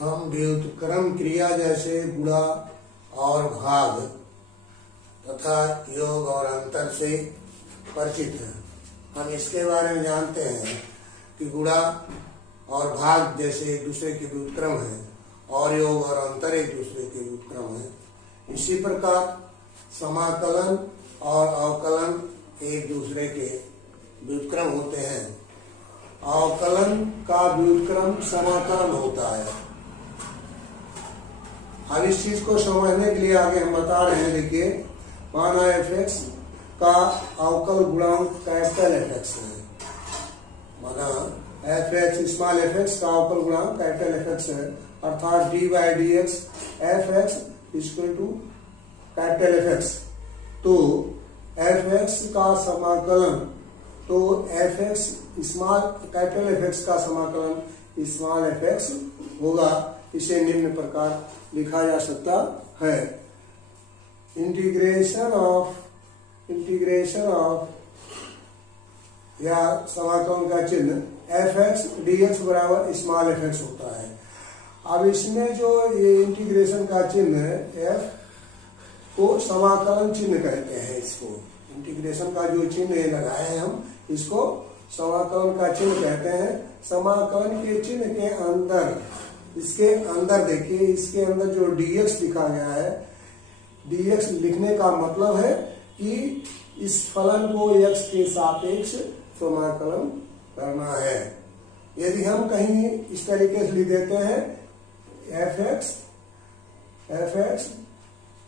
हम व्युत्क्रम क्रिया जैसे गुणा और भाग तथा योग और अंतर से परिचित हैं। हम इसके बारे में जानते हैं कि गुणा और भाग जैसे एक दूसरे के व्युत्क्रम हैं और योग और अंतर एक दूसरे के व्युत्क्रम हैं। इसी प्रकार समाकलन और अवकलन एक दूसरे के व्युत्क्रम होते हैं। अवकलन का व्युत्क्रम समाकलन होता है। अब इस चीज को समझने के लिए आगे हम बता रहे हैं। देखिए, माना fx का अवकल गुणांक कैपिटल Fx है। माना fx स्मॉल fx का अवकल गुणांक कैपिटल Fx है, अर्थात dy dx fx equal to capital Fx। तो fx का समाकलन, तो fx स्मॉल कैपिटल Fx का समाकलन स्मॉल fx होगा। इसे निम्न प्रकार लिखा जा सकता है। इंटीग्रेशन ऑफ या समाकलन का चिन्ह fx dx बराबर स्मॉल fx होता है। अब इसमें जो ये इंटीग्रेशन का चिन्ह है, f को समाकलन चिन्ह कहते हैं। इसको इंटीग्रेशन का जो चिन्ह लगाए हैं हम, इसको समाकलन का चिन्ह कहते हैं। समाकलन के चिन्ह के अंदर, इसके अंदर देखिए, इसके अंदर जो dx लिखा गया है, dx लिखने का मतलब है कि इस फलन को x के सापेक्ष समाकलन करना है। यदि हम कहीं इस तरीके से लिख देते हैं fx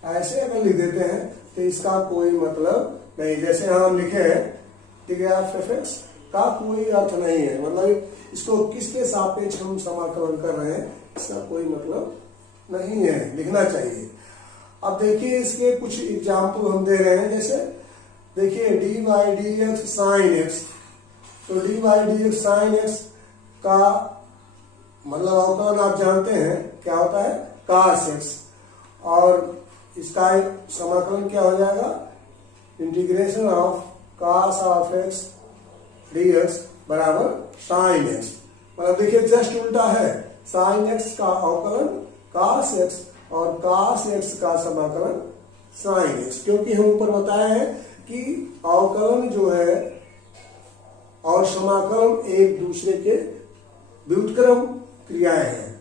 ऐसे अगर लिख देते हैं तो इसका कोई मतलब नहीं। जैसे हम लिखे हैं ठीक है, fx का कोई अर्थ नहीं है, मतलब इसको किसके सापेक्ष हम समाकलन कर रहे हैं इसका कोई मतलब नहीं है, लिखना चाहिए। अब देखिए, इसके कुछ एग्जाम्पल हम दे रहे हैं। जैसे देखिए dy dx sin x, तो dy dx sin x का मतलब अवकलन आप जानते हैं क्या होता है, cos x, और इसका समाकलन क्या हो जाएगा, integration of cos of x dx बराबर sin x। मतलब देखिए जस्ट उल्टा है, sin x का अवकलन cos x और cos x का समाकलन sin x। क्योंकि हम ऊपर बताया है कि अवकलन जो है और समाकलन एक दूसरे के व्युत्क्रम क्रियाएं हैं,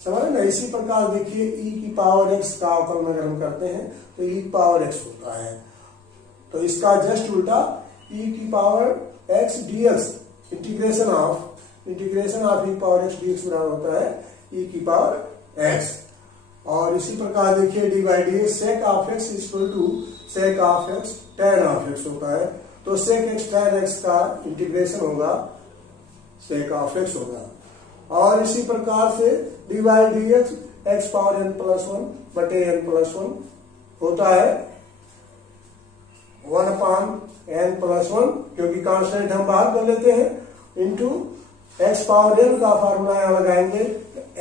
समझ ना। इसी प्रकार देखिए e की पावर x का अवकलन अगर हम करते हैं तो e की पावर x होता है, तो इसका जस्ट उल्टा e की power x dx integration of e की पावर x dx बराबर होता है e की पावर x। और इसी प्रकार देखिए dy dx sec of x equal to sec of x tan of x होता है, तो sec x tan x का इंटीग्रेशन होगा sec ऑफ x होगा। और इसी प्रकार से dy dx x power n plus 1 बटे n प्लस 1 होता है 1 अपान n प्लस 1, क्योंकि कांस्टेंट हम बाहर कर लेते हैं, इंटू x पावर n का फार्मूला यहाँ लगाएंगे,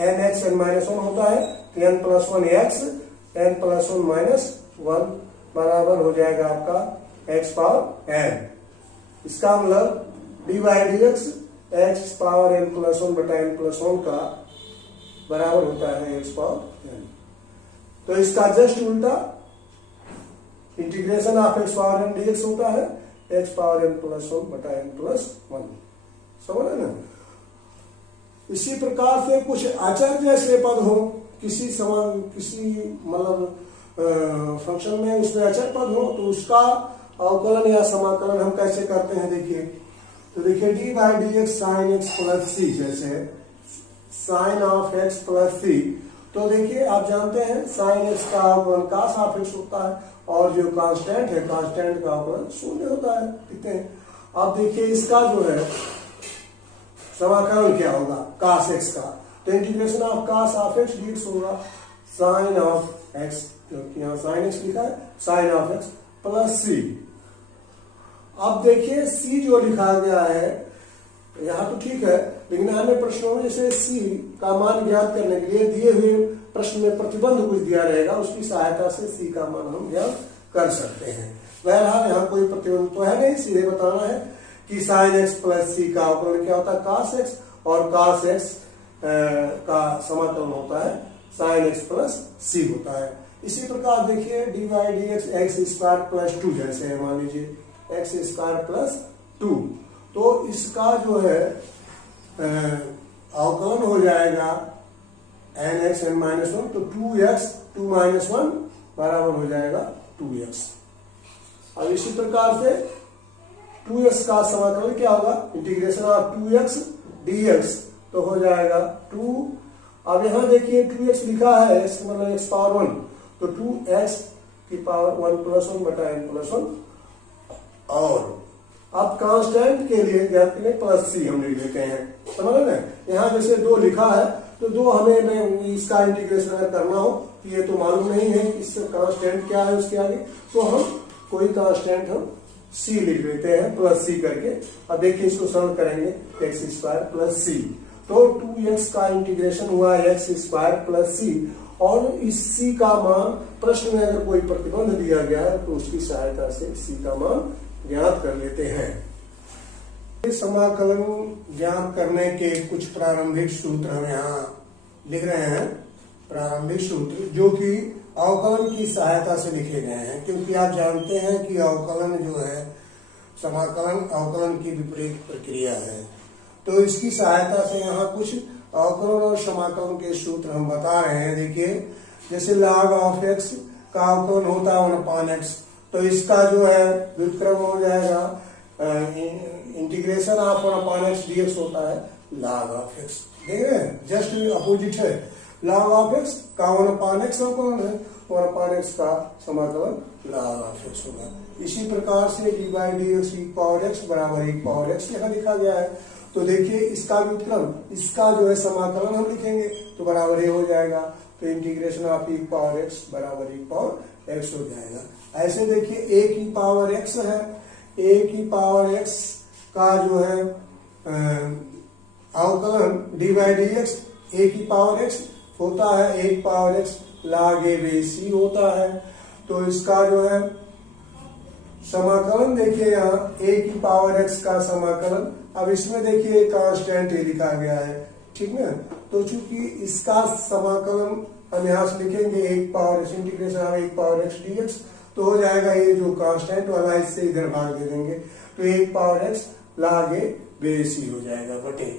n x n माइनस 1 होता है, तो n plus 1 x n plus 1 minus 1 बराबर हो जाएगा आपका x पावर n। इसका मतलब dy dx x power n plus 1 बटा n प्लस 1 का बराबर होता है x पावर n। तो इसका जस्ट उल्टा integration of x power n dx होता है x पावर n प्लस 1 बटा n प्लस 1, समझ ना। इसी प्रकार से कुछ अचर जैसे पद हो, किसी मतलब फंक्शन में उसमें अचर पद हो, तो उसका अवकलन या समाकलन हम कैसे करते हैं देखिए। तो देखिए dy dx sin x plus c, जैसे sin of x plus c, तो देखिए आप जानते हैं sin x का अवकलन cos ऑफ x होता है, और जो कांस्टेंट है कांस्टेंट का अवकलन 0 होता है, ठीक है। अब देखिए इसका जो है समाकलन क्या होगा cos x का, तो integration of cos of x dx होगा sin ऑफ x, क्योंकि यहाँ sin x लिखा है, sin of x plus c। अब देखिए c जो लिखा गया है यहाँ तो ठीक है, लेकिन अन्य प्रश्नों में जैसे c का मान ज्ञात करने के लिए दिए हुए प्रश्न में प्रतिबंध कुछ दिया रहेगा, उसकी सहायता से c का मान हम ज्ञात कर सकते हैं। बहरहाल यहाँ कोई प्रतिबंध तो है नहीं, सीधे बताना है कि sin x प्लस c का अवकलन क्या होता है cos x, और cos x का समाकलन होता है साइन एक्स प्लस सी होता है। इसी प्रकार देखिए D by D x x square plus 2 जैसे है, मान लीजिए एक्स स्क्वायर प्लस 2, तो इसका जो है अवकलन हो जाएगा एन एक्स एन माइनस 1, तो 2x 2 माइनस 1 बराबर हो जाएगा 2x। अब इसी प्रकार से 2x का समाकलन क्या होगा, इंटीग्रेशन ऑफ 2x dx, तो हो जाएगा 2। अब यहां देखिए 2x लिखा है, x मतलब x पावर 1, तो 2x की पावर 1 प्लस 1 बटा n प्लस 1। और अब कांस्टेंट के लिए ज्ञात के लिए प्लस सी हम लिख देते हैं, समझ रहे हैं। यहाँ जैसे 2 लिखा है तो 2 हमें इसका इंटीग्रेशन अगर करना हो तो ये तो मालूम नहीं है इससे कांस्टेंट क्या है उसके आगे, तो हम कोई कांस्टेंट हम c लिख देते हैं प्लस c करके। अब देखिए इसको सरल करेंगे एक्स स्क्वायर प्लस सी, तो 2x का इंटीग्रेशन हुआ एक्स स्क्वायर प्लस सी, और इस c का मान प्रश्न में अगर कोई प्रतिबंध दिया गया है तो उसकी सहायता से c का मान ज्ञात कर लेते हैं। समाकलन ज्ञात करने के कुछ प्रारंभिक सूत्र हम यहाँ लिख रहे हैं, प्रारंभिक सूत्र जो कि अवकलन की सहायता से लिखे गए हैं, क्योंकि आप जानते हैं कि अवकलन जो है समाकलन अवकलन की विपरीत प्रक्रिया है। तो इसकी सहायता से यहाँ कुछ अवकलन और समाकलन के सूत्र हम बता रहे हैं। देखिए जैसे log ऑफ x का अवकलन होता है 1/x, तो इसका जो है व्युत्क्रम हो जाएगा इंटीग्रेशन ऑफ 1/x dx होता है log ऑफ x। देख रहे हैं जस्ट अपोजिट है, log ऑफ x का 1/x अवकलन है, 1/x का समाकलन log ऑफ x होगा। इसी प्रकार से D by D x E power x बराबर 1 पावर x यहाँ लिखा गया है, तो देखिए इसका व्युत्क्रम इसका जो है समाकलन हम लिखेंगे तो बराबर ये हो जाएगा, तो integration of e power x बराबर 1 पावर x हो जाएगा। ऐसे देखिए a की पावर x है, a की पावर x का जो है अवकलन D by D x a की पावर x होता है 1 power x log a base c होता है। तो इसका जो है समाकलन देखिए यहाँ a की पावर x का समाकलन, अब इसमें देखिए कांस्टेंट ही लिखा गया है, ठीक ना। तो चूंकि इसका समाकलन हम यहाँ से लिखेंगे 1 power x integration of 1 power x dx, तो हो जाएगा ये जो कांस्टेंट वाला इससे इधर भाग दे देंगे, तो 1 power x log a base c हो जाएगा बटे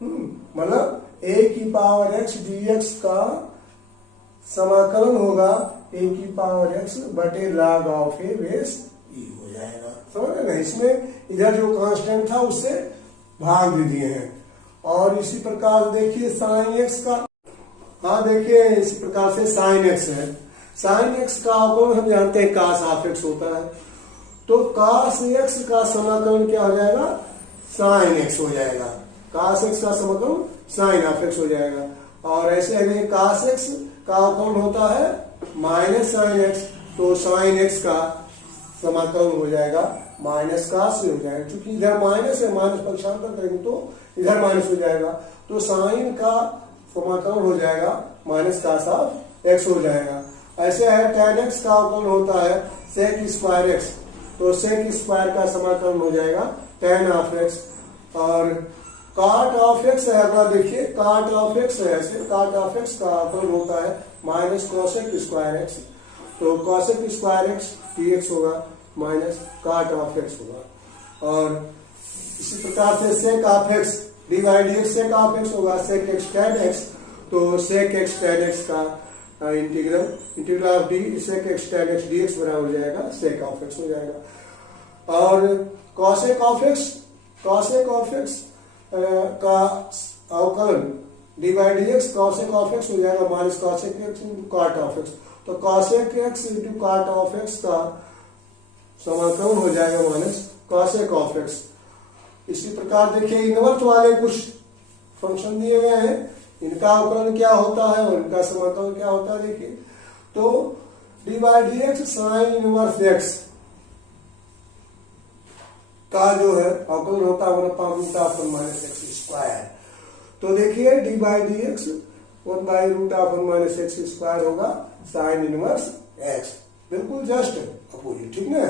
मतलब a की पावर x dx का समाकलन होगा a की पावर x बटे log of a base e हो जाएगा, समझ रहे ना। इसमें इधर जो कांस्टेंट था उससे भाग दे दिए हैं। और इसी प्रकार देखिए साइन एक्स का, हाँ देखिए इसी प्रकार से साइन एक्स है, साइन एक्स का अवकलन हम जानते हैं कास ऑफ एक्स होता है, तो कास एक्स का समाकलन क्या हो जाएगा, साइन एक्स हो जाएगा, कास एक्स का समाकलन साइन ऑफ एक्स हो जाएगा। और ऐसे अगर कास एक्स का अवकलन होता है माइनस साइन एक्स, तो साइन एक्स का समाकलन हो जाएगा माइनस कास से हो जाएगा, क्योंकि इधर माइनस है, माइनस पक्षांतर करेंगे तो इधर माइनस हो जाएगा, तो साइन का समाकलन हो जाएगा माइनस कास ऑफ एक्स हो जाएगा। ऐसे है tan x का अवकलन होता है sec स्क्वायर एक्स, तो sec स्क्वायर का समाकलन हो जाएगा tan ऑफ x। और cot ऑफ x है अगला, देखिए cot ऑफ x है, ऐसे cot ऑफ x का अवकलन होता है माइनस cosec स्क्वायर एक्स, तो cosec स्क्वायर एक्स dx होगा माइनस cot ऑफ x होगा। और इसी प्रकार से sec of x D by D x sec of x होगा sec x tan x, तो sec x tan x का integral of D sec x tan x dx बराबर हो जाएगा sec ऑफ x हो जाएगा। और cosec ऑफ x का अवकलन D by D x cosec of x हो जाएगा minus cosec x into cot of x, तो cosec x into cot of x का समाकलन हो जाएगा माइनस cosec ऑफ x। इसी प्रकार देखिए इनवर्स वाले कुछ फंक्शन दिए गए हैं, इनका अवकलन क्या होता है और इनका समाकलन क्या होता है। देखिए तो D by D x sine inverse x का जो है अवकलन होता है 1/√1 माइनस एक्स स्क्वायर, तो देखिए D by D x 1/√1 minus x square होगा साइन इनवर्स एक्स, बिल्कुल जस्ट अपोजिट, ठीक ना।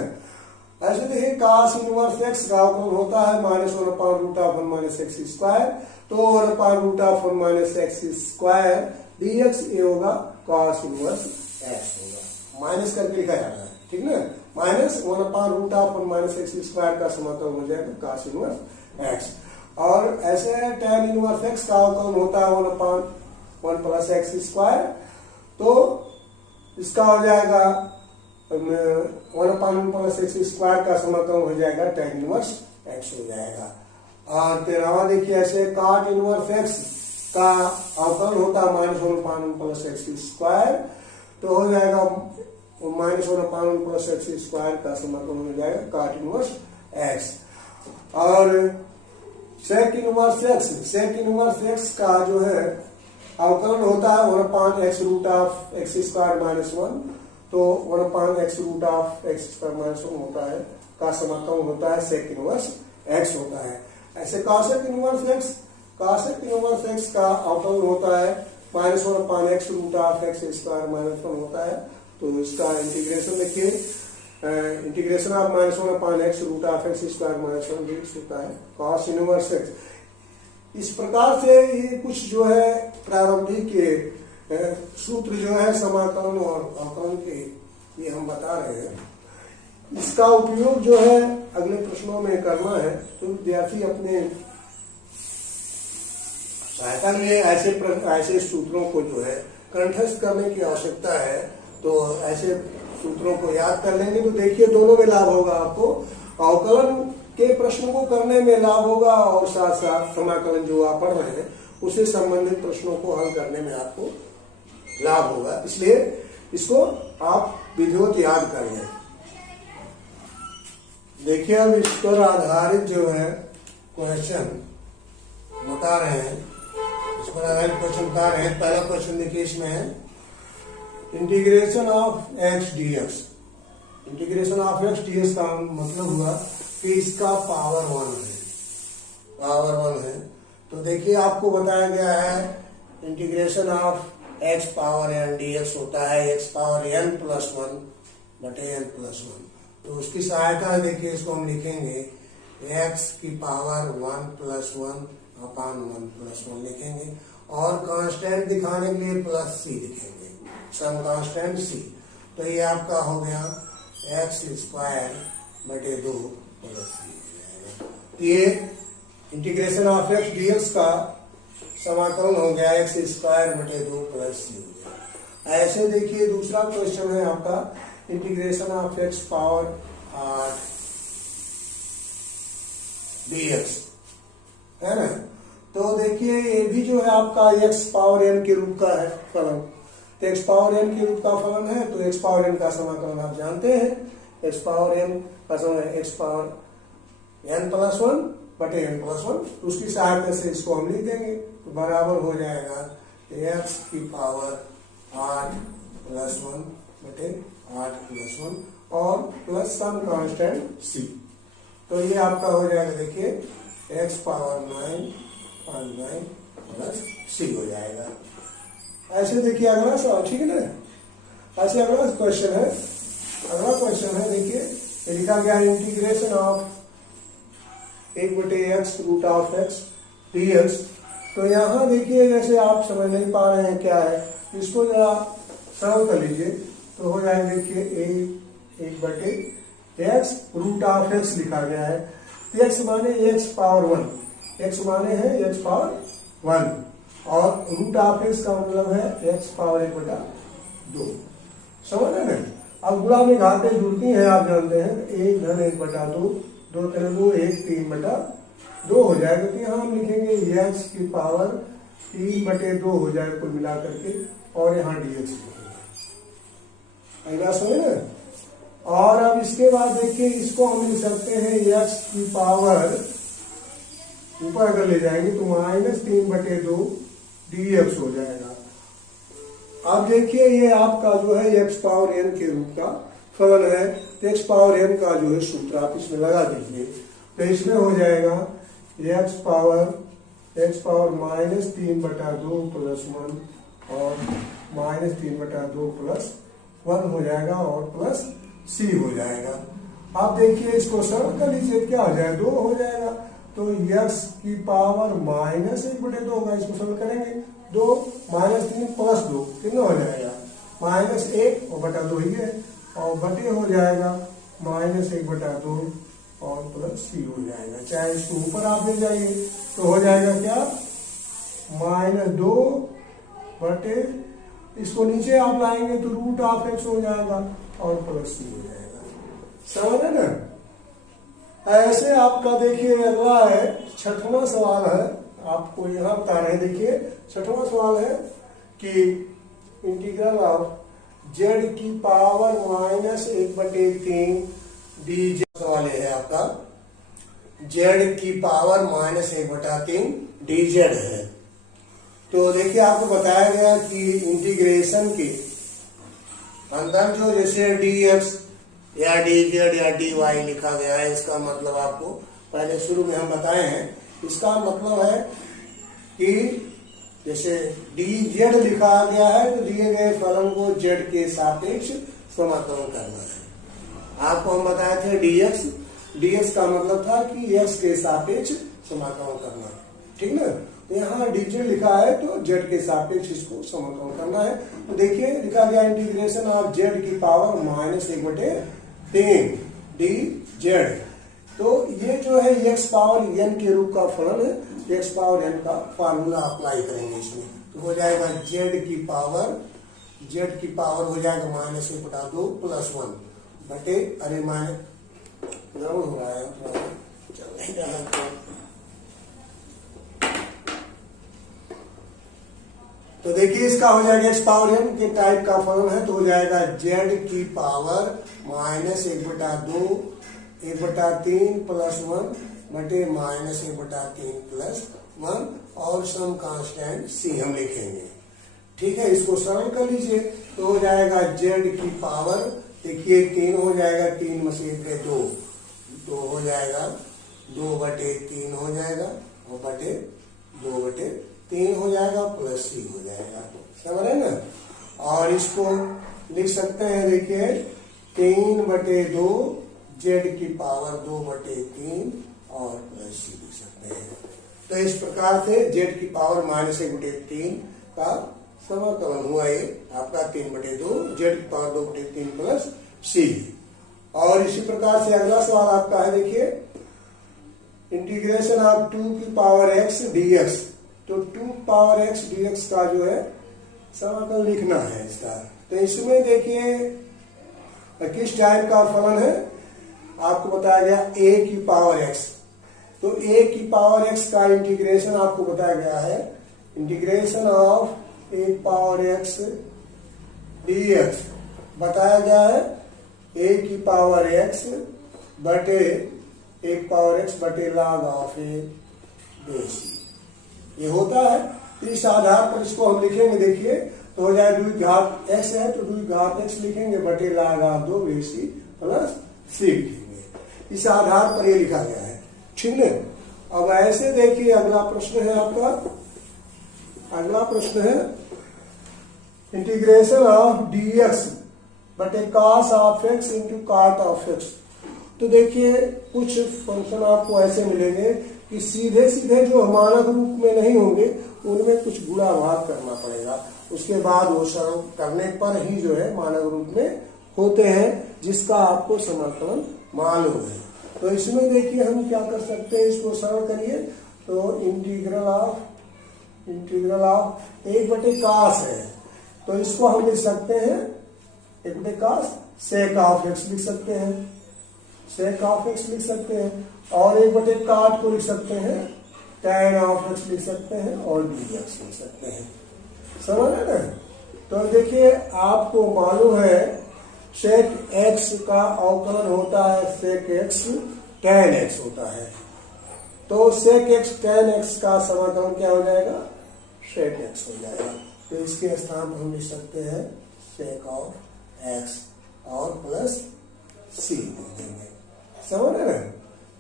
ऐसे देखिए कास इनवर्स एक्स का अवकलन होता है -1/√1 माइनस एक्स स्क्वायर, तो 1/√(1 माइनस एक्स स्क्वायर dx ये होगा cos इनवर्स x होगा, माइनस करके लिखा जा रहा है, ठीक ना। माइनस 1/√(1 माइनस एक्स स्क्वायर का समाकलन हो जाएगा cos इनवर्स x। और ऐसे tan इनवर्स x का अवकलन होता है 1/1 प्लस एक्स स्क्वायर, तो इसका हो जाएगा 1/1 प्लस एक्स स्क्वायर का समाकलन हो जाएगा tan इनवर्स x हो जाएगा। और 13वां देखिए ऐसे cot इनवर्स x का अवकलन होता है -1/1 प्लस एक्स स्क्वायर, तो हो जाएगा -1/1 प्लस एक्स स्क्वायर का समाकलन हो जाएगा cot इनवर्स x। और sec इनवर्स x का जो है अवकलन होता है 1/x स्क्वायर -1, तो 1/x स्क्वायर -1 होता है का समाकलन होता है sec इनवर्स x होता है। ऐसे cosec इनवर्स x का अवकलन होता है -1/x स्क्वायर -1 होता है, तो इसका इंटीग्रेशन देखिए, integration of -1/x square -1 dx होता है cos इनवर्स x। इस प्रकार से ये कुछ जो है प्रारंभिक के सूत्र जो है समाकलन और अवकलन के, ये हम बता रहे हैं। इसका उपयोग जो है अगले प्रश्नों में करना है, तो विद्यार्थी अपने सहायता के लिए ऐसे सूत्रों को जो है कंठस्थ करने की आवश्यकता है। तो ऐसे सूत्रों को याद कर लेंगे तो देखिए दोनों में लाभ होगा आपको, अवकलन के प्रश्नों को करने में लाभ होगा और साथ साथ समाकलन जो आप पढ़ रहे हैं उससे संबंधित प्रश्नों को हल करने में आपको लाभ होगा, इसलिए इसको आप विधिवत याद कर लें। देखिए अब इस पर आधारित जो है क्वेश्चन बता रहे हैं, इस पर आधारित क्वेश्चन बता रहे हैं। पहला क्वेश्चन देखिए, इसमें है integration of x dx। Integration of x dx का मतलब हुआ कि इसका पावर 1 है। तो देखिए आपको बताया गया है integration of x power n dx होता है x पावर n प्लस 1 बटे n प्लस 1। तो उसकी सहायता देखिए, इसको हम लिखेंगे x की पावर 1 प्लस 1 अपान 1 प्लस 1 लिखेंगे, और कांस्टेंट दिखाने के लिए प्लस c लिखेंगे, सम कांस्टेंट c। तो ये आपका हो गया x स्क्वायर बटे 2 प्लस c हो जाएगा। तो ये इंटीग्रेशन ऑफ x dx का समाकलन हो गया x स्क्वायर बटे 2 प्लस c हो गया। ऐसे देखिए दूसरा क्वेश्चन है आपका integration of x power 8 dx, है ना। तो देखिए ये भी जो है आपका x पावर n के रूप का है फलन, तो x पावर n के रूप का फलन है, तो x पावर n का समाकलन आप जानते हैं, x पावर n का समाकलन x पावर n प्लस 1 बटे n प्लस 1, उसकी सहायता से इसको हम लिख देंगे, तो बराबर हो जाएगा x की पावर 8 प्लस 1 बटे 8 प्लस 1 और प्लस सम कांस्टेंट c। तो ये आपका हो जाएगा देखिए x पावर 9 प्लस c हो जाएगा। ऐसे देखिए अगला सवाल, ठीक है ना। ऐसे अगला क्वेश्चन है देखिए, ये लिखा गया integration of 1/x root of x dx। तो यहाँ देखिए जैसे आप समझ नहीं पा रहे हैं क्या है, इसको जरा सरल कर लीजिए, तो हो जाएगा देखिए 1/x रूट ऑफ x लिखा गया है, तो x माने x पावर 1, x माने है x पावर 1, और रूट ऑफ x का मतलब है x पावर 1/2। समझ रहे हैं। अब गुणा में घातें जुड़ती हैं, आप जानते हैं 1 धन 1/2, 2 3 2 1 3/2 हो जाएगा। तो यहाँ हम लिखेंगे x की पावर 3/2 हो जाएगा कुल मिला करके, और यहाँ dx लिखेंगे। समझ रहे। और अब इसके बाद देखिए इसको हम लिख सकते हैं x की पावर ऊपर अगर ले जाएंगे तो -3/2 dx हो जाएगा। अब देखिए ये आपका जो है x पावर n के रूप का फलन है, तो x पावर n का जो है सूत्र आप इसमें लगा दीजिए, तो इसमें हो जाएगा x पावर -3/2 प्लस 1 और -3/2 प्लस 1 हो जाएगा, और प्लस c हो जाएगा। आप देखिए इसको सरल कर लीजिए, क्या हो जाएगा 2 हो जाएगा, तो x की पावर -1/2 होगा, इसको सरल करेंगे। 2 -3 + 2 कितना हो जाएगा? -1/2 ही है, और बटे हो जाएगा -1/2 और प्लस c हो जाएगा। चाहे इसको ऊपर आप ले जाइए तो हो जाएगा क्या? -2 बटे, इसको नीचे आप लाएंगे तो √(x) हो जाएगा और प्लस c हो जाएगा। समझ रहे ना? ऐसे आपका देखिए अगला है 6वां सवाल है, आपको यहां बता रहे हैं। देखिए 6वां सवाल है कि इंटीग्रल ऑफ z की पावर -1/3 dz। सवाल ये है आपका z की पावर -1/3 dz है। तो देखिए आपको बताया गया कि इंटीग्रेशन के अंदर जो जैसे dx या dz या dy लिखा गया है, इसका मतलब आपको पहले शुरू में हम बताए हैं। इसका मतलब है कि जैसे dz लिखा गया है तो दिए गए फलन को z के सापेक्ष समाकलन करना है। आपको हम बताए थे dx का मतलब था कि x के सापेक्ष समाकलन करना, ठीक ना? तो यहाँ dz लिखा है तो z के सापेक्ष इसको समाकलन करना है। तो देखिए लिखा गया इंटीग्रेशन ऑफ z की पावर -1/3 dz। तो ये जो है x पावर n के रूप का फलन है, x पावर n का फार्मूला अप्लाई करेंगे इसमें। तो हो जाएगा z की पावर हो जाएगा -1/2 + 1 बटे, अरे माइनस हो रहा है, चल नहीं रहा है। तो देखिए इसका हो जाएगा x पावर n के टाइप का फलन है, तो हो जाएगा z की पावर -1/2 1/3 + 1 बटे -1/3 + 1 और सम कांस्टेंट c हम लिखेंगे। ठीक है, इसको सरल कर लीजिए तो हो जाएगा z की पावर, देखिए 3 हो जाएगा, 3 में से 1 गए 2, तो हो जाएगा 2/3 हो जाएगा और बटे 2/3 हो जाएगा प्लस c हो जाएगा। समझ रहे ना? और इसको लिख सकते हैं, देखिए 3/2 z की पावर 2/3 और प्लस c लिख सकते हैं। तो इस प्रकार से z की पावर -1/3 का समाकलन हुआ ये आपका 3/2 z की पावर 2/3 प्लस c। और इसी प्रकार से अगला सवाल आपका है, देखिए इंटीग्रेशन ऑफ 2 की पावर x dx। तो 2 पावर x dx का जो है समाकलन लिखना है इसका। तो इसमें देखिए किस टाइप का फलन है, आपको बताया गया a की पावर x। तो a की पावर x का इंटीग्रेशन आपको बताया गया है, integration of a power x dx बताया गया है a की पावर x बटे 1 पावर x बटे log ऑफ a बेस ये होता है। तो इस आधार पर इसको हम लिखेंगे, देखिए तो हो जाए 2 घात x है तो 2 घात x लिखेंगे बटे log of 2 base plus c लिखेंगे। इस आधार पर ये लिखा गया है, ठीक है। अब ऐसे देखिए अगला प्रश्न है आपका, अगला प्रश्न है इंटीग्रेशन ऑफ dx बटे cos of x into cot of x। तो देखिए कुछ फंक्शन आपको ऐसे मिलेंगे कि सीधे सीधे जो मानक रूप में नहीं होंगे उनमें कुछ गुणा भाग करना पड़ेगा, उसके बाद वो सरल करने पर ही जो है मानक रूप में होते हैं, जिसका आपको समाकलन मालूम है। तो इसमें देखिए हम क्या कर सकते हैं, इसको सरल करिए तो इंटीग्रल ऑफ 1/cos है, तो इसको हम लिख सकते हैं 1/cos sec ऑफ x लिख सकते हैं, sec ऑफ x लिख सकते हैं, और 1/cot को लिख सकते हैं tan ऑफ x लिख सकते हैं और dx लिख सकते हैं। समझ रहे ना? तो देखिए आपको मालूम है sec x का अवकलन होता है sec x tan x होता है, तो sec x tan x का समाकलन क्या हो जाएगा, sec x हो जाएगा। तो इसके स्थान पर हम लिख सकते हैं sec ऑफ x और प्लस c लिख देंगे। समझ रहे ना?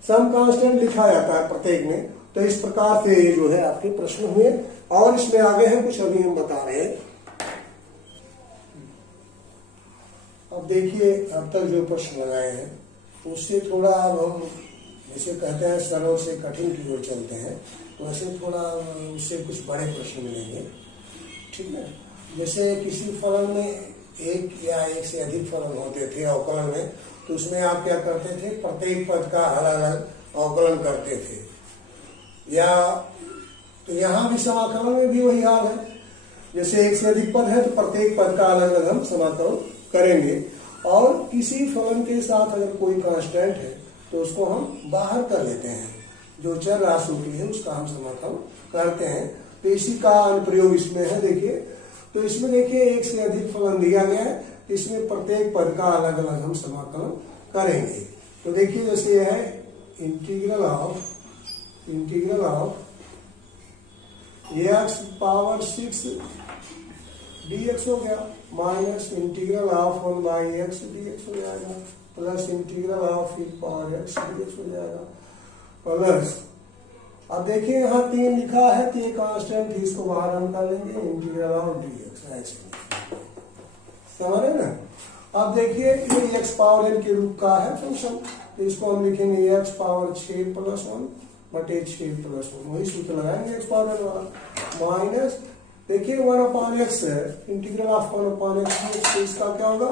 सम कांस्टेंट लिखा जाता है प्रत्येक में। तो इस प्रकार से ये जो है आपके प्रश्न हुए, और इसमें आगे हैं कुछ अभी हम बता रहे हैं। अब देखिए अब तक जो प्रश्न लगाए हैं उससे थोड़ा अब हम जैसे कहते हैं सरल से कठिन की ओर चलते हैं, तो ऐसे थोड़ा उससे कुछ बड़े प्रश्न मिलेंगे, ठीक है। जैसे किसी फलन में एक या एक से अधिक फलन होते थे अवकलन में, तो उसमें आप क्या करते थे, प्रत्येक पद का अलग अलग अवकलन करते थे। या तो यहाँ भी समाकलन में भी वही हाल है, जैसे एक से अधिक पद है तो प्रत्येक पद का अलग अलग हम समाकलन करेंगे। और किसी फलन के साथ अगर कोई कांस्टेंट है तो उसको हम बाहर कर लेते हैं, जो चर राशि होती है उसका हम समाकलन करते हैं। तो इसी का अनुप्रयोग इसमें है। देखिए, तो इसमें देखिए एक से अधिक फलन दिया गया है, इसमें प्रत्येक पद का अलग अलग हम समाकलन करेंगे। तो देखिए जैसे यह है integral of x power 6 dx हो गया, minus integral of 1/x dx हो जाएगा, plus integral of e power x dx हो जाएगा, प्लस अब देखिए यहाँ 3 लिखा है तो ये कांस्टेंट ही, इसको बाहर हम कर लेंगे, इंटीग्रल ऑफ dx ऐसे, समझ रहे ना। अब देखिए ये x पावर n के रूप का है फंक्शन, तो इसको हम लिखेंगे x पावर 6 + 1 बटे 6 + 1, वही सूत्र लगाएंगे x पावर n वाला, माइनस देखिए 1/x है, इंटीग्रल ऑफ 1/x, इसका क्या होगा,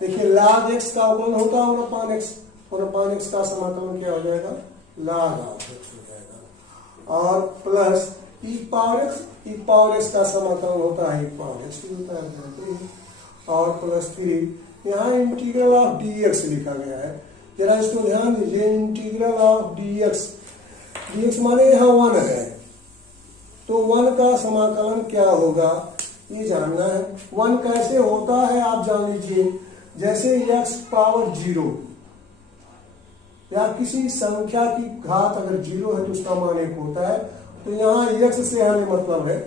देखिए log x का अवकलन होता है 1/x का समाकलन क्या हो जाएगा, log ऑफ x हो जाएगा, और प्लस e पावर x का समाकलन होता है e पावर x होता है, और प्लस फिर यहाँ इंटीग्रल ऑफ dx लिखा गया है, जरा इसको ध्यान दीजिए, इंटीग्रल ऑफ dx माने यहाँ 1 है, तो 1 का समाकलन क्या होगा ये जानना है। 1 कैसे होता है आप जान लीजिए, जैसे x पावर 0 या किसी संख्या की घात अगर 0 है तो उसका मान 1 होता है, तो यहाँ x से हमें मतलब है,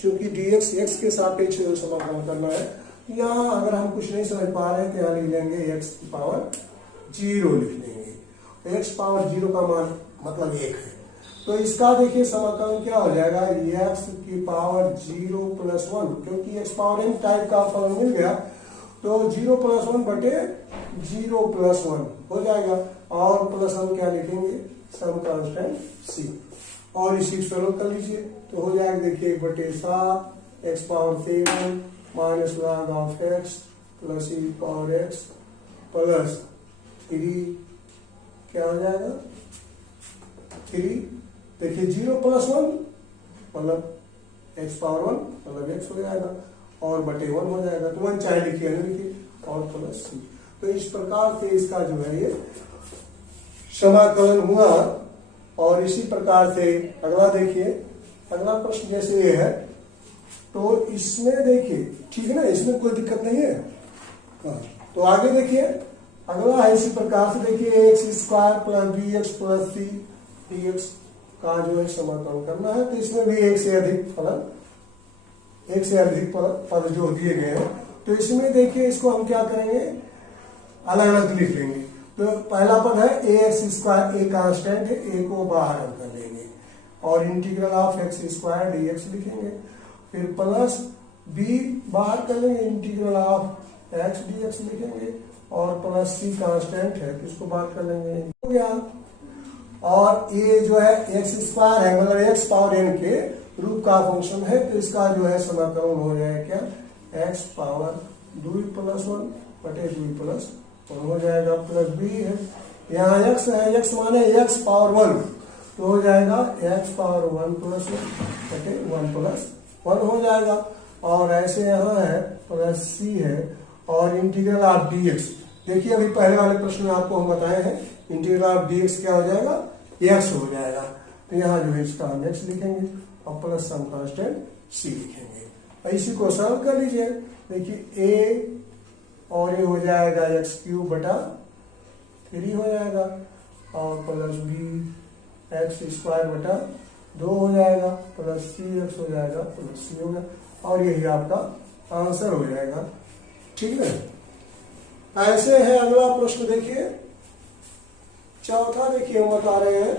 क्योंकि dx x के सापेक्ष समाकलन करना है, यहाँ अगर हम कुछ नहीं समझ पा रहे हैं तो यहाँ लिख लेंगे x की पावर 0 लिख लेंगे, x पावर 0 का मान मतलब 1 है, तो इसका देखिए समाकलन क्या हो जाएगा, x की पावर 0 + 1, क्योंकि x पावर n टाइप का फलन मिल गया, तो 0 + 1 बटे 0 + 1 हो जाएगा, और प्लस हम क्या लिखेंगे, सम कांस्टेंट c, और इसी सरल कर लीजिए तो हो जाएगा, देखिए 1/7 x power 7 minus log of x plus e power x plus 3 क्या हो जाएगा 3, देखिए 0 + 1 मतलब x पावर 1 मतलब x हो जाएगा, और बटे 1 हो जाएगा, तो 1 चाहे लिखिए ना लिखिए, और प्लस c। तो इस प्रकार से इसका जो है ये समाकलन हुआ। और इसी प्रकार से अगला देखिए, अगला प्रश्न जैसे ये है, तो इसमें देखिए ठीक है ना, इसमें कोई दिक्कत नहीं है। तो आगे देखिए अगला है इसी प्रकार से, देखिए x² + bx + c dx का जो है समाकलन करना है, तो इसमें भी एक से अधिक पद जो दिए गए हैं, तो इसमें देखिए इसको हम क्या करेंगे, अलग अलग लिख लेंगे। तो पहला पद है ax², a कांस्टेंट है, a को बाहर हम कर लेंगे, और इंटीग्रल ऑफ x² dx लिखेंगे, फिर प्लस b बाहर कर लेंगे, इंटीग्रल ऑफ x dx लिखेंगे, और प्लस c कांस्टेंट है तो इसको बाहर कर लेंगे, हो गया। और ये जो है x² है, मतलब x पावर n के रूप का फंक्शन है, तो इसका जो है समाकलन हो जाएगा क्या, x पावर 2 + 1 बटे 2 + 1 हो जाएगा, प्लस b है, यहाँ x है, x माने x पावर 1, तो हो जाएगा x पावर 1 + 1 बटे 1 + 1 हो जाएगा, और ऐसे यहाँ है प्लस c है, और इंटीग्रल ऑफ dx, देखिए अभी पहले वाले प्रश्न में आपको हम बताए हैं, इंटीग्रल ऑफ dx क्या हो जाएगा, x हो जाएगा, तो यहाँ जो है इसका हम x लिखेंगे, और प्लस सम कांस्टेंट c लिखेंगे। इसी को सरल कर लीजिए, देखिए a और ये हो जाएगा x³ बटा 3 हो जाएगा, और प्लस b x² बटा 2 हो जाएगा, प्लस cx हो जाएगा, प्लस c होगा, और यही आपका आंसर हो जाएगा, ठीक है। ऐसे है अगला प्रश्न देखिए, चौथा देखिए हम बता रहे हैं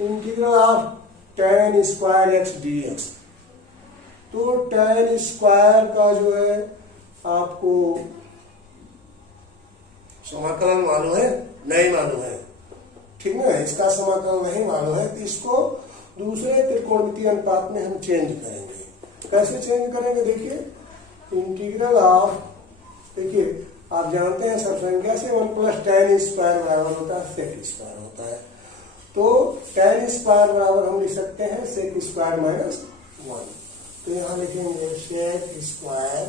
integral of tan² x dx, तो tan² का जो है आपको समाकलन मालूम है, नहीं मालूम है, ठीक ना, इसका समाकलन नहीं मालूम है तो इसको दूसरे त्रिकोणमितीय अनुपात में हम चेंज करेंगे। कैसे चेंज करेंगे, देखिए इंटीग्रल ऑफ, देखिए आप जानते हैं सब संख्या से 1 प्लस tan स्क्वायर बराबर होता है sec स्क्वायर होता है, तो tan स्क्वायर बराबर हम लिख सकते हैं sec स्क्वायर माइनस 1। तो यहाँ लिखेंगे sec स्क्वायर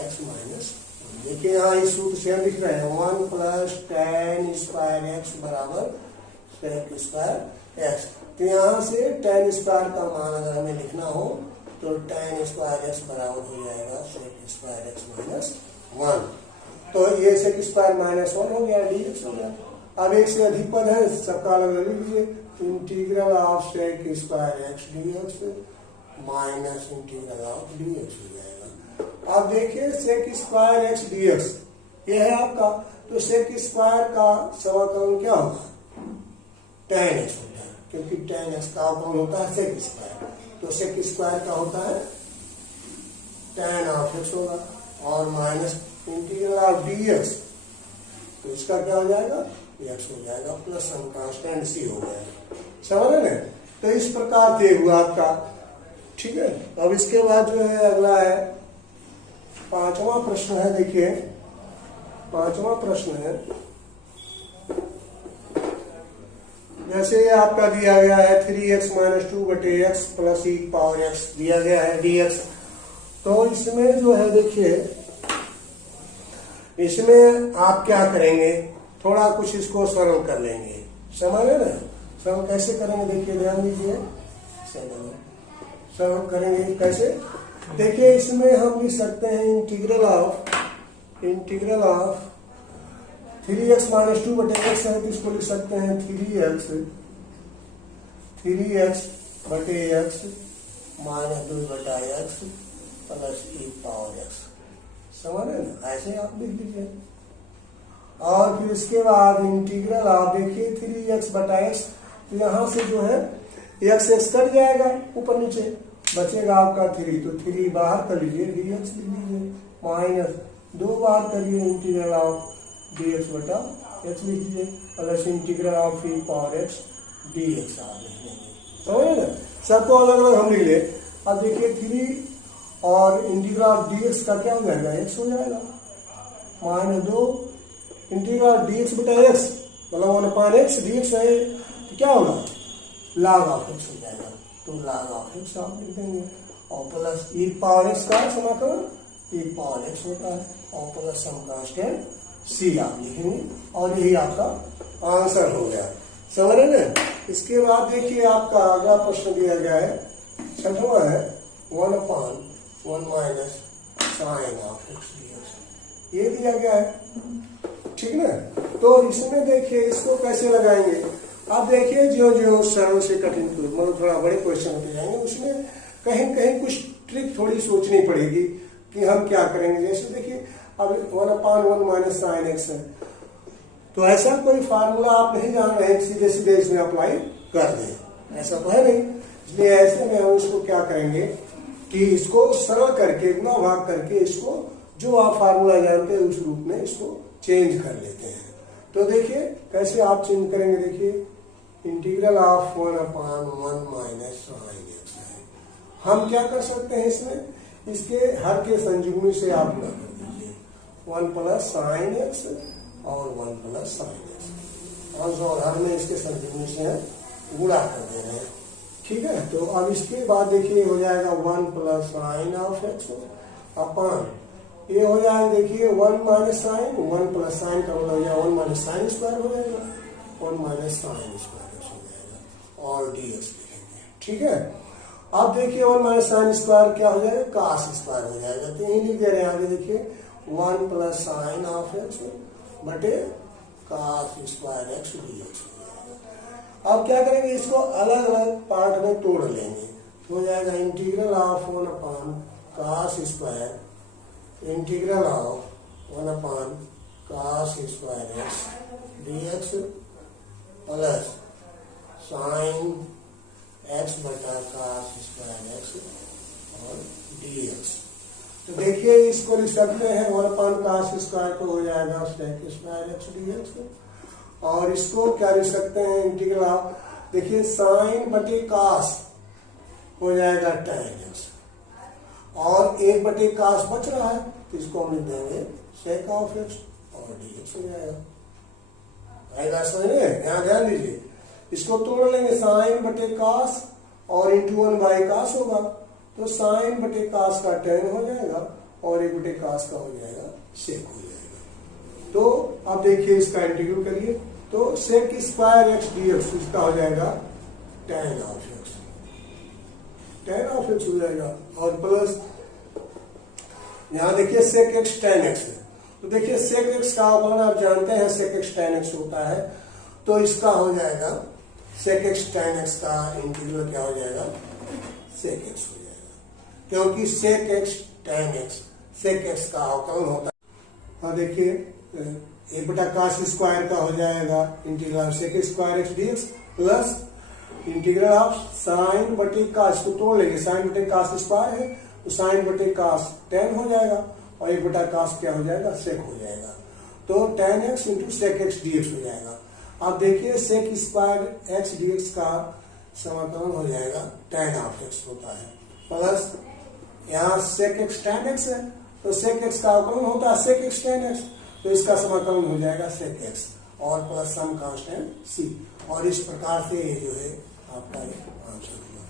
x माइनस 1। देखिए यहाँ इस सूत्र से हम लिख रहे हैं 1 प्लस tan स्क्वायर x बराबर sec स्क्वायर x। तो यहाँ से tan स्क्वायर का मान अगर हमें लिखना हो तो tan स्क्वायर x बराबर हो जाएगा sec स्क्वायर x माइनस 1। तो ये sec स्क्वायर माइनस 1 हो गया, dx हो गया। अब एक से अधिक पद है, सबका अलग अलग लीजिए। Integral of sec square x dx minus integral of dx हो जाएगा। अब देखिए sec स्क्वायर x dx ये है आपका, तो sec स्क्वायर का समाकलन क्या होगा, tan x होता है, क्योंकि tan x का अवकलन होता है sec स्क्वायर, तो sec स्क्वायर का होता है tan ऑफ x होगा और माइनस इंटीग्रल ऑफ dx, तो इसका क्या हो जाएगा, x हो जाएगा प्लस सम कांस्टेंट c हो गया। समझ रहे हैं? तो इस प्रकार से हुआ आपका, ठीक है। अब इसके बाद जो है अगला है पांचवा प्रश्न है। देखिए पांचवा प्रश्न है, जैसे ये आपका दिया गया है 3x माइनस 2 बटे x plus e power x दिया गया है dx। तो इसमें जो है देखिए, इसमें आप क्या करेंगे, थोड़ा कुछ इसको सरल कर लेंगे। समझ रहे ना, सरल कैसे करेंगे, देखिए ध्यान दीजिए, सरल करेंगे कैसे, देखिए इसमें हम लिख सकते हैं इंटीग्रल ऑफ 3x माइनस 2 बटे x है, तो इसको लिख सकते हैं 3x बटे x माइनस 2 बटा x plus e power x। समझ रहे ना, ऐसे आप लिख लीजिए। और फिर इसके बाद इंटीग्रल आप देखिए 3x बटा x, तो यहाँ से जो है x कट जाएगा, ऊपर नीचे बचेगा आपका 3, तो 3 बाहर कर लीजिए, dx लिख लीजिए, माइनस 2 बाहर करिए इंटीग्रल ऑफ dx बटा x लिख लीजिए, plus integral of e power x dx आप लिख लेंगे। समझ ना, सबको अलग अलग हम लिख ले। अब देखिए 3 और इंटीग्रल ऑफ dx का क्या हो जाएगा, x हो जाएगा, माइनस 2 इंटीग्रल ऑफ dx बटा x, मतलब 1/x dx है, तो क्या होगा, log ऑफ x हो जाएगा, तो log ऑफ x आप लिख देंगे, और प्लस e पावर x का समाकलन e पावर x होता है, और प्लस सम कांस्टेंट c आप लिखेंगे, और यही आपका आंसर हो गया। समझ रहे ना। इसके बाद देखिए आपका अगला प्रश्न दिया गया है, छठवां है 1/1 minus sine of x dx, ये दिया गया है, ठीक ना। तो इसमें देखिए इसको कैसे लगाएंगे, आप देखिए जो सरल से कठिन मतलब थोड़ा बड़े क्वेश्चन होते जाएंगे, उसमें कहीं कहीं कुछ ट्रिक थोड़ी सोचनी पड़ेगी कि हम क्या करेंगे। जैसे देखिए अब 1/1 माइनस साइन x है, तो ऐसा कोई फार्मूला आप नहीं जान रहे हैं, सीधे सीधे इसमें अप्लाई कर दें, ऐसा तो है नहीं। इसलिए ऐसे में हम इसको क्या करेंगे कि इसको सरल करके, गुणा भाग करके, इसको जो आप फार्मूला जानते हैं उस रूप में इसको चेंज कर लेते हैं। तो देखिए कैसे आप चेंज करेंगे, देखिए integral of 1/1 minus sine x है। हम क्या कर सकते हैं इसमें, इसके हर के संयुग्मी से आप गुणा कर दीजिए, 1 प्लस साइन x और 1 प्लस साइन x, और हर में इसके संयुग्मी से गुणा कर दे रहे हैं, ठीक है। तो अब इसके बाद देखिए हो जाएगा 1 plus sign of x upon, ये हो जाएगा देखिए 1 माइनस साइन, 1 प्लस साइन का मतलब हो जाएगा 1 माइनस साइन स्क्वायर हो जाएगा, 1 माइनस साइन स्क्वायर हो जाएगा, और dx लिखेंगे, ठीक है। अब देखिए 1 माइनस साइन स्क्वायर क्या हो जाएगा, कास स्क्वायर हो जाएगा, तो यही लिख दे रहे हैं आगे देखिए 1 प्लस साइन ऑफ x बटे कास स्क्वायर x dx हो जाएगा। अब क्या करेंगे, इसको अलग अलग पार्ट में तोड़ लेंगे, हो जाएगा integral of 1 cos square integral of 1 cos square x dx plus sine x बटा कास स्क्वायर x और dx। तो देखिए इसको लिख सकते हैं 1 कास स्क्वायर को हो जाएगा sec स्क्वायर x dx, और इसको क्या लिख सकते हैं, इंटीग्रल ऑफ, देखिए साइन बटे कास हो जाएगा tan x, और 1 बटे कास बच रहा है तो इसको हम लिख देंगे sec ऑफ x और dx हो जाएगा। आएगा समझ में? यहाँ ध्यान दीजिए, इसको तोड़ लेंगे, साइन बटे कास और इंटू 1/कास होगा, तो साइन बटे कास का tan हो जाएगा और 1 बटे कास का हो जाएगा sec हो जाएगा। तो अब देखिए इसका इंटीग्रल करिए, तो sec स्क्वायर x dx इसका हो जाएगा tan of x, tan of x हो जाएगा, और प्लस यहां देखिए sec x tan x है, तो देखिए sec x का अवकलन आप जानते हैं sec x tan x होता है, तो इसका हो जाएगा sec x tan x का इंटीग्रल क्या हो जाएगा, sec x हो जाएगा, क्योंकि sec x tan x sec x का अवकलन होता है। और देखिए 1/cos स्क्वायर का हो जाएगा integral of sec square x dx plus integral of sine बटे कास, को तोड़ लेंगे, साइन बटे कास स्क्वायर है तो साइन बटे कास tan हो जाएगा और 1/cos क्या हो जाएगा, sec हो जाएगा, तो tan x into sec x dx हो जाएगा। अब देखिए sec स्क्वायर x dx का समाकलन हो जाएगा tan ऑफ x होता है, प्लस यहाँ sec x tan x है तो sec x का अवकलन होता है sec x tan x, तो इसका समाकलन हो जाएगा sec x और प्लस सम कांस्टेंट c, और इस प्रकार से ये जो है आपका आंसर हुआ।